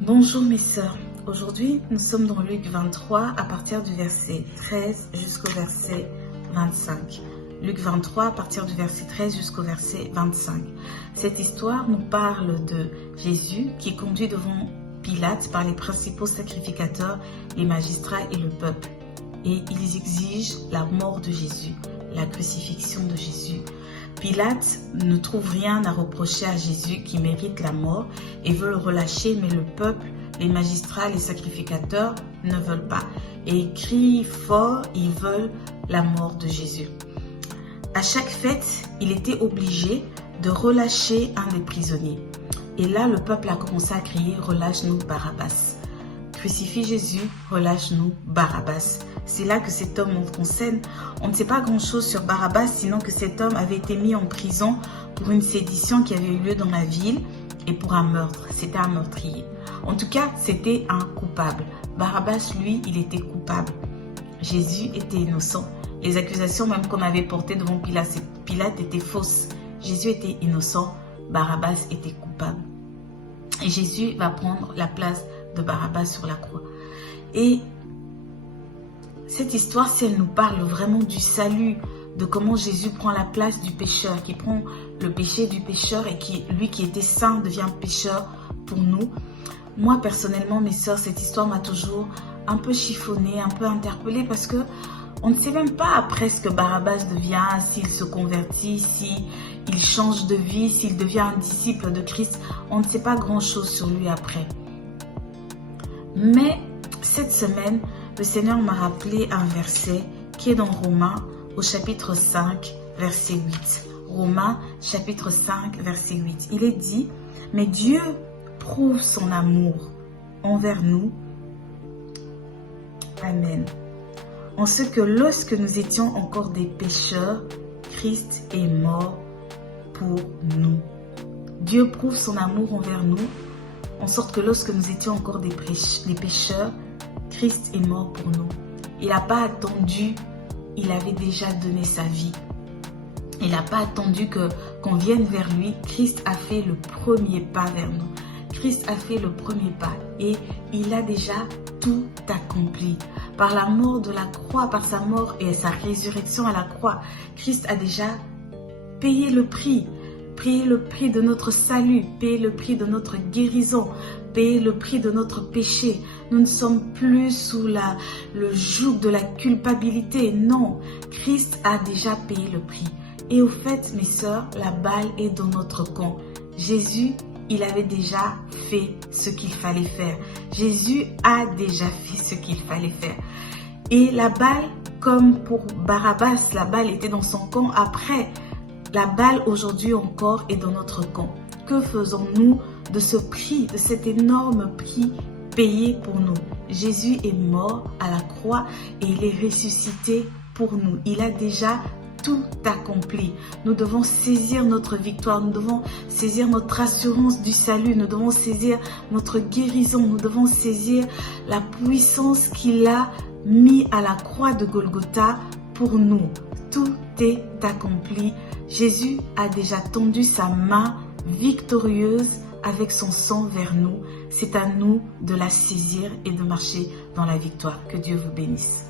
Bonjour mes sœurs, aujourd'hui nous sommes dans Luc 23 à partir du verset 13 jusqu'au verset 25. Luc 23 à partir du verset 13 jusqu'au verset 25. Cette histoire nous parle de Jésus qui est conduit devant Pilate par les principaux sacrificateurs, les magistrats et le peuple. Et ils exigent la mort de Jésus, la crucifixion de Jésus. Pilate ne trouve rien à reprocher à Jésus qui mérite la mort et veut le relâcher, mais le peuple, les magistrats, les sacrificateurs ne veulent pas. Et ils crient fort, ils veulent la mort de Jésus. À chaque fête, il était obligé de relâcher un des prisonniers. Et là, le peuple a commencé à crier « Relâche-nous Barabbas ». Crucifie Jésus, relâche-nous Barabbas. C'est là que cet homme entre en scène. On ne sait pas grand-chose sur Barabbas, sinon que cet homme avait été mis en prison pour une sédition qui avait eu lieu dans la ville et pour un meurtre. C'était un meurtrier. En tout cas, c'était un coupable. Barabbas, lui, il était coupable. Jésus était innocent. Les accusations même qu'on avait portées devant Pilate étaient fausses. Jésus était innocent, Barabbas était coupable. Et Jésus va prendre la place de Barabbas sur la croix. Et cette histoire, si elle nous parle vraiment du salut, de comment Jésus prend la place du pécheur, qui prend le péché du pécheur et qui, lui qui était saint, devient pécheur pour nous. Moi, personnellement, mes sœurs, cette histoire m'a toujours un peu chiffonnée, un peu interpellée parce que on ne sait même pas après ce que Barabbas devient, s'il se convertit, s'il change de vie, s'il devient un disciple de Christ. On ne sait pas grand-chose sur lui après. Mais cette semaine, le Seigneur m'a rappelé un verset qui est dans Romains au chapitre 5, verset 8. Romains chapitre 5, verset 8. Il est dit, « Mais Dieu prouve son amour envers nous. » Amen. En ce que lorsque nous étions encore des pécheurs, Christ est mort pour nous. Dieu prouve son amour envers nous, en sorte que lorsque nous étions encore des pécheurs, Christ est mort pour nous. Il n'a pas attendu, il avait déjà donné sa vie. Il n'a pas attendu qu'on vienne vers lui. Christ a fait le premier pas vers nous. Christ a fait le premier pas et il a déjà tout accompli. Par la mort de la croix, par sa mort et sa résurrection à la croix, Christ a déjà payé le prix de notre salut, payé le prix de notre guérison, payé le prix de notre péché. Nous ne sommes plus sous le joug de la culpabilité. Non, Christ a déjà payé le prix. Et au fait, mes sœurs, la balle est dans notre camp. Jésus, il avait déjà fait ce qu'il fallait faire. Jésus a déjà fait ce qu'il fallait faire. Et la balle, comme pour Barabbas, la balle était dans son camp. Après, la balle aujourd'hui encore est dans notre camp. Que faisons-nous de ce prix, de cet énorme prix payé pour nous? Jésus est mort à la croix et il est ressuscité pour nous. Il a déjà tout accompli. Nous devons saisir notre victoire, nous devons saisir notre assurance du salut, nous devons saisir notre guérison, nous devons saisir la puissance qu'il a mis à la croix de Golgotha pour nous. Tout est accompli. Jésus a déjà tendu sa main victorieuse avec son sang vers nous. C'est à nous de la saisir et de marcher dans la victoire. Que Dieu vous bénisse.